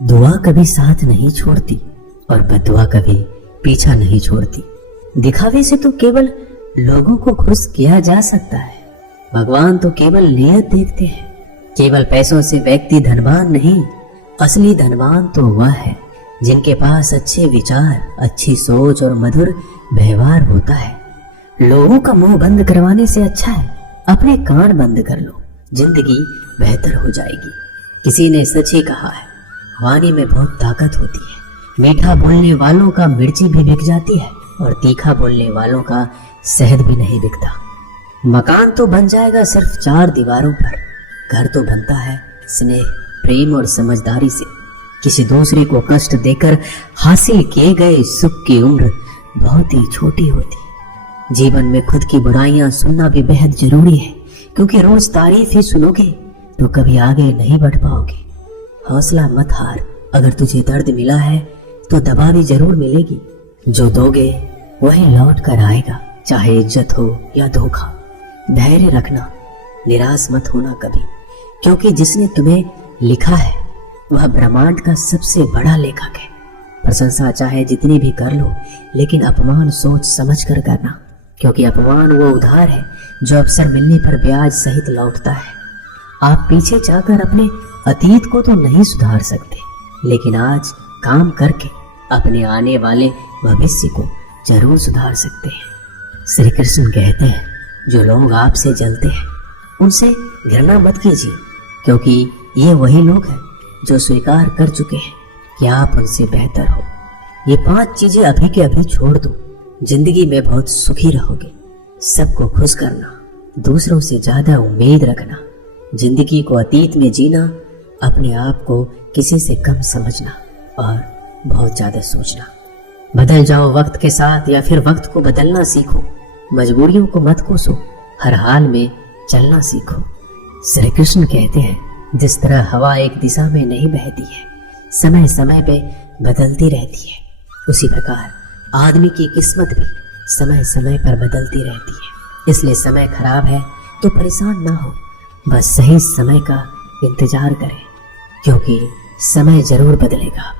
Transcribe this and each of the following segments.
दुआ कभी साथ नहीं छोड़ती और बददुआ कभी पीछा नहीं छोड़ती। दिखावे से तो केवल लोगों को खुश किया जा सकता है, भगवान तो केवल नियत देखते हैं। केवल पैसों से व्यक्ति धनवान नहीं, असली धनवान तो वह है जिनके पास अच्छे विचार, अच्छी सोच और मधुर व्यवहार होता है। लोगों का मुंह बंद करवाने से अच्छा है अपने कान बंद कर लो, जिंदगी बेहतर हो जाएगी। किसी ने सच ही कहा है, वाणी में बहुत ताकत होती है। मीठा बोलने वालों का मिर्ची भी बिक जाती है और तीखा बोलने वालों का शहद भी नहीं बिकता। मकान तो बन जाएगा सिर्फ 4 दीवारों पर, घर तो बनता है स्नेह, प्रेम और समझदारी से। किसी दूसरे को कष्ट देकर हासिल किए गए सुख की उम्र बहुत ही छोटी होती। जीवन में खुद की बुराइयां सुनना भी बेहद जरूरी है, क्योंकि रोज तारीफ ही सुनोगे तो कभी आगे नहीं बढ़ पाओगे। हौसला मत हार, अगर तुझे दर्द मिला है तो दवा भी जरूर मिलेगी। जो दोगे वही लौट कर आएगा, चाहे इज्जत हो या धोखा। धैर्य रखना, निराश मत होना कभी, क्योंकि जिसने तुम्हें लिखा है वह ब्रह्मांड का सबसे बड़ा लेखक है। प्रशंसा चाहे जितनी भी कर लो, लेकिन अपमान सोच समझ कर करना, क्योंकि अपमान वो उधार है जो अवसर मिलने पर ब्याज सहित लौटता है। आप पीछे जाकर अपने अतीत को तो नहीं सुधार सकते, लेकिन आज काम करके अपने आने वाले भविष्य को जरूर सुधार सकते हैं। श्री कृष्ण कहते हैं, जो लोग आपसे जलते हैं उनसे घृणा मत कीजिए, क्योंकि ये वही लोग हैं जो स्वीकार कर चुके हैं कि आप उनसे बेहतर हो। ये 5 चीजें अभी के अभी छोड़ दो, जिंदगी में बहुत सुखी रहोगे। सबको खुश करना, दूसरों से ज्यादा उम्मीद रखना, जिंदगी को अतीत में जीना, अपने आप को किसी से कम समझना और बहुत ज्यादा सोचना। बदल जाओ वक्त के साथ या फिर वक्त को बदलना सीखो। मजबूरियों को मत कोसो, हर हाल में चलना सीखो। श्री कृष्ण कहते हैं, जिस तरह हवा एक दिशा में नहीं बहती है, समय समय पे बदलती रहती है, उसी प्रकार आदमी की किस्मत भी समय समय पर बदलती रहती है। इसलिए समय खराब है तो परेशान ना हो, बस सही समय का इंतजार करें, क्योंकि समय जरूर बदलेगा।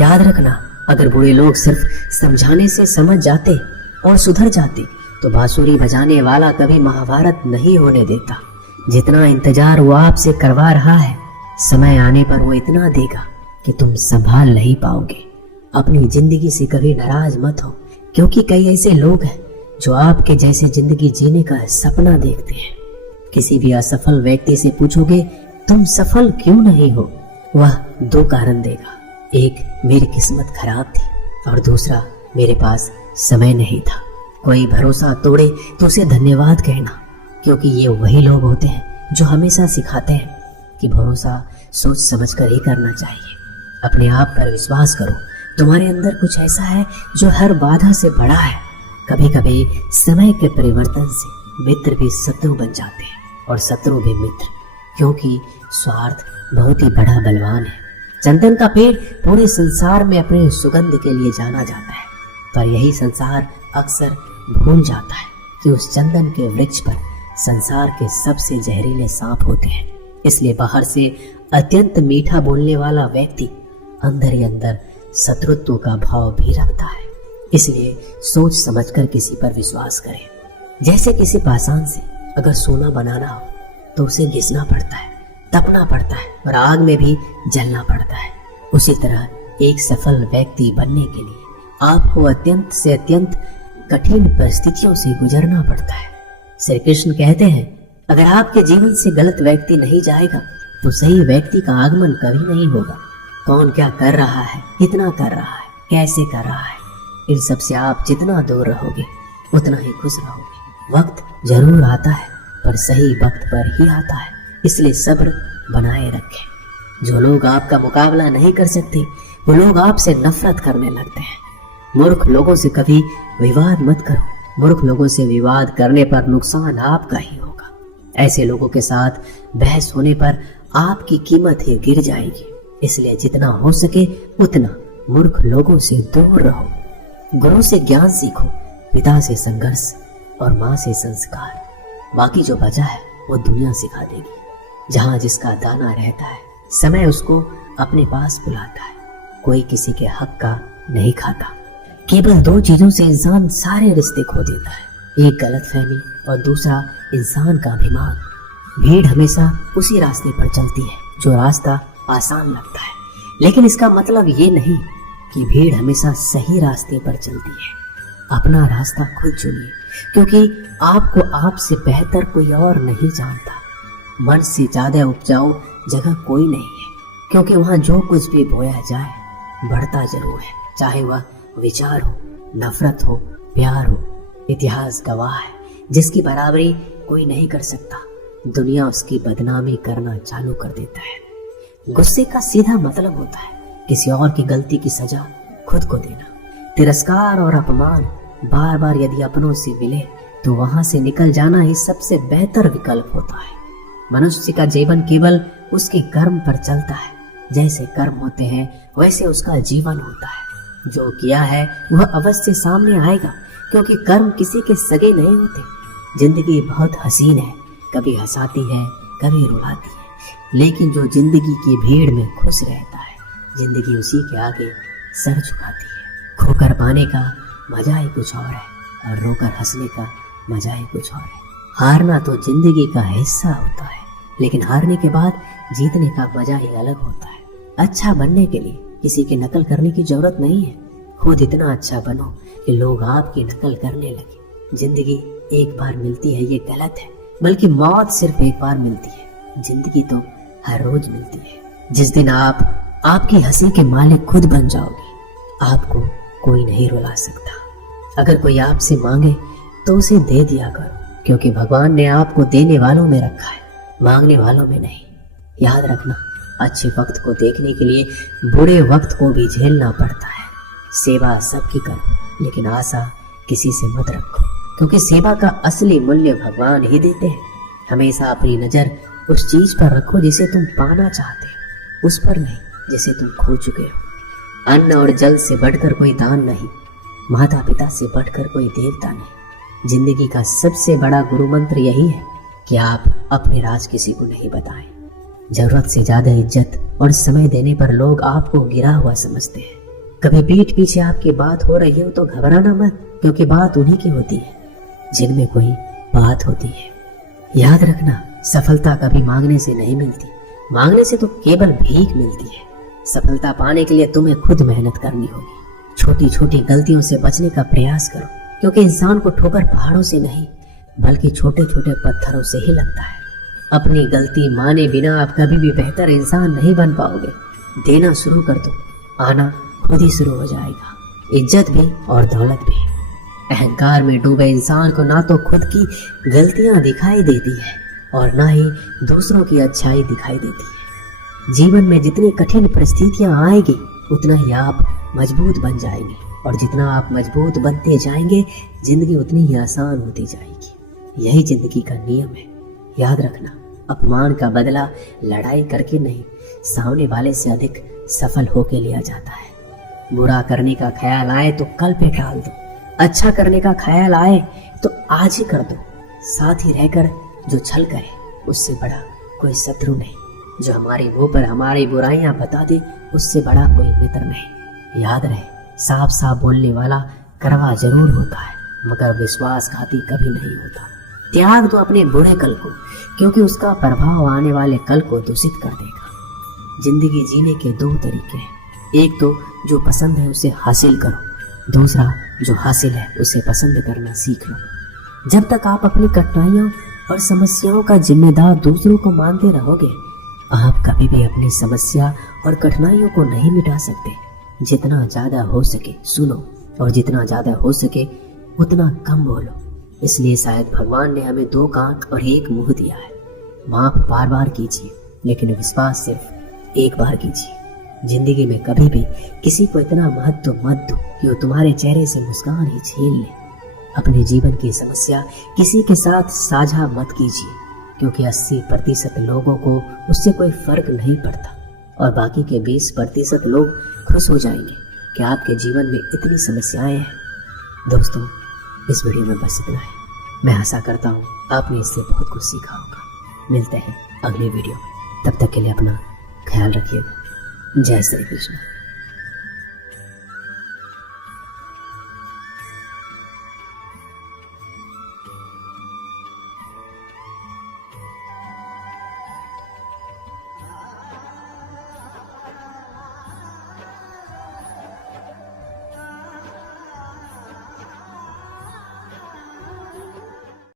याद रखना, अगर बुरे लोग सिर्फ समझाने से समझ जाते और सुधर जाते तो बांसुरी बजाने वाला कभी महाभारत नहीं होने देता। जितना इंतजार वो आपसे करवा रहा है, समय आने पर वो इतना देगा कि तुम संभाल नहीं पाओगे। अपनी जिंदगी से कभी नाराज मत हो, क्योंकि कई ऐसे लोग हैं जो आपके जैसे जिंदगी जीने का सपना देखते हैं। किसी भी असफल व्यक्ति से पूछोगे तुम सफल क्यों नहीं हो, वह 2 कारण देगा। एक, मेरी किस्मत खराब थी, और दूसरा, मेरे पास समय नहीं था। कोई भरोसा तोड़े तो उसे धन्यवाद कहना, क्योंकि ये वही लोग होते हैं जो हमेशा सिखाते हैं कि भरोसा सोच समझ कर ही करना चाहिए। अपने आप पर विश्वास करो, तुम्हारे अंदर कुछ ऐसा है जो हर बाधा से बड़ा है। कभी कभी समय के परिवर्तन से मित्र भी शत्रु बन जाते हैं और शत्रु भी मित्र, क्योंकि स्वार्थ बहुत ही बड़ा बलवान है। चंदन का पेड़ पूरे संसार में अपने सुगंध के लिए जाना जाता है, पर यही संसार अक्सर भूल जाता है कि उस चंदन के वृक्ष पर संसार के सबसे जहरीले सांप होते हैं। इसलिए बाहर से अत्यंत मीठा बोलने वाला व्यक्ति अंदर ही अंदर शत्रुत्व का भाव भी रखता है। इसलिए सोच समझकर किसी पर विश्वास करें। जैसे किसी पाषाण से अगर सोना बनाना हो तो उसे घिसना पड़ता है, तपना पड़ता है और आग में भी जलना पड़ता है। उसी तरह एक सफल व्यक्ति बनने के लिए आपको अत्यंत से अत्यंत कठिन परिस्थितियों से गुजरना पड़ता है। श्री कृष्ण कहते हैं, अगर आपके जीवन से गलत व्यक्ति नहीं जाएगा तो सही व्यक्ति का आगमन कभी नहीं होगा। कौन क्या कर रहा है, कितना कर रहा है, कैसे कर रहा है, इन सब से आप जितना दूर रहोगे उतना ही खुश रहोगे। वक्त जरूर आता है, पर सही वक्त पर ही आता है, इसलिए सब्र बनाए रखें। जो लोग आपका मुकाबला नहीं कर सकते वो लोग आपसे नफरत करने लगते हैं। मूर्ख लोगों से कभी विवाद मत करो, मूर्ख लोगों से विवाद करने पर नुकसान आपका ही होगा। ऐसे लोगों के साथ बहस होने पर आपकी कीमत ही गिर जाएगी। इसलिए जितना हो सके उतना मूर्ख लोगों से दूर रहो। गुरु से ज्ञान सीखो, पिता से संघर्ष और माँ से संस्कार। बाकी जो बचा है वो दुनिया सिखा देगी। जहाँ जिसका दाना रहता है समय उसको अपने पास बुलाता है। कोई किसी के हक का नहीं खाता। केवल दो चीजों से इंसान सारे रिश्ते खो देता है, एक गलतफहमी और दूसरा इंसान का अभिमान। भीड़ हमेशा उसी रास्ते पर चलती है जो रास्ता आसान लगता है, लेकिन इसका मतलब ये नहीं कि भीड़ हमेशा सही रास्ते पर चलती है। अपना रास्ता खुद चुनिए, क्योंकि आपको आपसे बेहतर कोई और नहीं जानता। मन से ज्यादा उपजाऊ जगह कोई नहीं है, क्योंकि वहां जो कुछ भी बोया जाए बढ़ता जरूर है, चाहे वह विचार हो, नफरत हो, प्यार हो। इतिहास गवाह है, जिसकी बराबरी कोई नहीं कर सकता, दुनिया उसकी बदनामी करना चालू कर देता है। गुस्से का सीधा मतलब होता है किसी और की गलती की सजा खुद को देना। तिरस्कार और अपमान बार बार यदि अपनों से मिले तो वहां से निकल जाना ही सबसे बेहतर विकल्प होता है। मनुष्य का जीवन केवल उसके कर्म पर चलता है। जैसे कर्म होते हैं वैसे उसका जीवन होता है। जो किया है वह अवश्य सामने आएगा, क्योंकि कर्म किसी के सगे नहीं होते। जिंदगी बहुत हसीन है, कभी हंसाती है, कभी रुलाती है, लेकिन जो जिंदगी की भीड़ में खुश रहता है, जिंदगी उसी के आगे सर झुकाती है। खोकर पाने का मजा ही कुछ और है और रोकर हंसने का मजा ही कुछ और है। हारना तो जिंदगी का हिस्सा होता है, लेकिन हारने के बाद जीतने का मजा ही अलग होता है। अच्छा बनने के लिए किसी की नकल करने की जरूरत नहीं है। खुद इतना अच्छा बनो कि लोग आपकी नकल करने लगे। जिंदगी एक बार मिलती है ये गलत है, बल्कि मौत सिर्फ एक बार मिलती है। जिंदगी तो हर रोज मिलती है। जिस दिन आप आपकी हंसी के मालिक खुद बन जाओगे, आपको कोई नहीं रुला सकता। अगर कोई आपसे मांगे तो उसे दे दिया करो, क्योंकि भगवान ने आपको देने वालों में रखा है, मांगने वालों में नहीं। याद रखना, अच्छे वक्त को देखने के लिए बुरे वक्त को भी झेलना पड़ता है। सेवा सबकी करो, लेकिन आशा किसी से मत रखो, क्योंकि सेवा का असली मूल्य भगवान ही देते हैं। हमेशा अपनी नजर उस चीज पर रखो जिसे तुम पाना चाहते हो, उस पर नहीं जिसे तुम खो चुके हो। अन्न और जल से बढ़कर कोई दान नहीं, माता पिता से बढ़कर कोई देवता नहीं। जिंदगी का सबसे बड़ा गुरु मंत्र यही है कि आप अपने राज किसी को नहीं बताएं। जरूरत से ज्यादा इज्जत और समय देने पर लोग आपको गिरा हुआ समझते हैं। कभी पीठ पीछे आपकी बात हो रही हो तो घबराना मत, क्योंकि बात उन्हीं की होती है जिनमें कोई बात होती है। याद रखना, सफलता कभी मांगने से नहीं मिलती, मांगने से तो केवल भीख मिलती है। सफलता पाने के लिए तुम्हें खुद मेहनत करनी होगी। छोटी छोटी गलतियों से बचने का प्रयास करो, क्योंकि इंसान को ठोकर पहाड़ों से नहीं बल्कि छोटे छोटे पत्थरों से ही लगता है। अपनी गलती माने बिना आप कभी भी बेहतर इंसान नहीं बन पाओगे। देना शुरू कर दो, आना खुद ही शुरू हो जाएगा, इज्जत भी और दौलत भी। अहंकार में डूबे इंसान को ना तो खुद की गलतियां दिखाई देती है और ना ही दूसरों की अच्छाई दिखाई देती है। जीवन में जितनी कठिन परिस्थितियां आएगी उतना ही आप मजबूत बन जाएंगे, और जितना आप मजबूत बनते जाएंगे जिंदगी उतनी ही आसान होती जाएगी। यही जिंदगी का नियम है। याद रखना, अपमान का बदला लड़ाई करके नहीं, सामने वाले से अधिक सफल होके लिया जाता है। बुरा करने का ख्याल आए तो कल पे टाल दो, अच्छा करने का ख्याल आए तो आज ही कर दो। साथ ही रहकर जो छल करे उससे बड़ा कोई शत्रु नहीं। जो हमारे मुंह पर हमारी बुराइयां बता दे उससे बड़ा कोई मित्र नहीं। याद रहे, साफ साफ बोलने वाला कड़वा जरूर होता है, मगर विश्वासघाती कभी नहीं होता। त्याग दो अपने बुरे कल को, क्योंकि उसका प्रभाव आने वाले कल को दूषित कर देगा। जिंदगी जीने के दो तरीके हैं, एक तो जो पसंद है उसे हासिल करो, दूसरा जो हासिल है उसे पसंद करना सीख लो। जब तक आप अपनी कठिनाइयों और समस्याओं का जिम्मेदार दूसरों को मानते रहोगे, आप कभी भी अपनी समस्या और कठिनाइयों को नहीं मिटा सकते। जितना ज्यादा हो सके सुनो, और जितना ज्यादा हो सके उतना कम बोलो। इसलिए शायद भगवान ने हमें दो कान और एक मुंह दिया है। माफ बार बार कीजिए, लेकिन विश्वास सिर्फ एक बार कीजिए। जिंदगी में कभी भी किसी को इतना महत्व मत दो कि वो तुम्हारे चेहरे से मुस्कान ही छीन ले। अपने जीवन की समस्या किसी के साथ साझा मत कीजिए, क्योंकि 80% लोगों को उससे कोई फर्क नहीं पड़ता और बाकी के 20% लोग खुश हो जाएंगे कि आपके जीवन में इतनी समस्याएं हैं। दोस्तों, इस वीडियो में बस इतना है। मैं आशा करता हूँ आपने इससे बहुत कुछ सीखा होगा। मिलते हैं अगले वीडियो में, तब तक के लिए अपना ख्याल रखिएगा। जय श्री कृष्ण।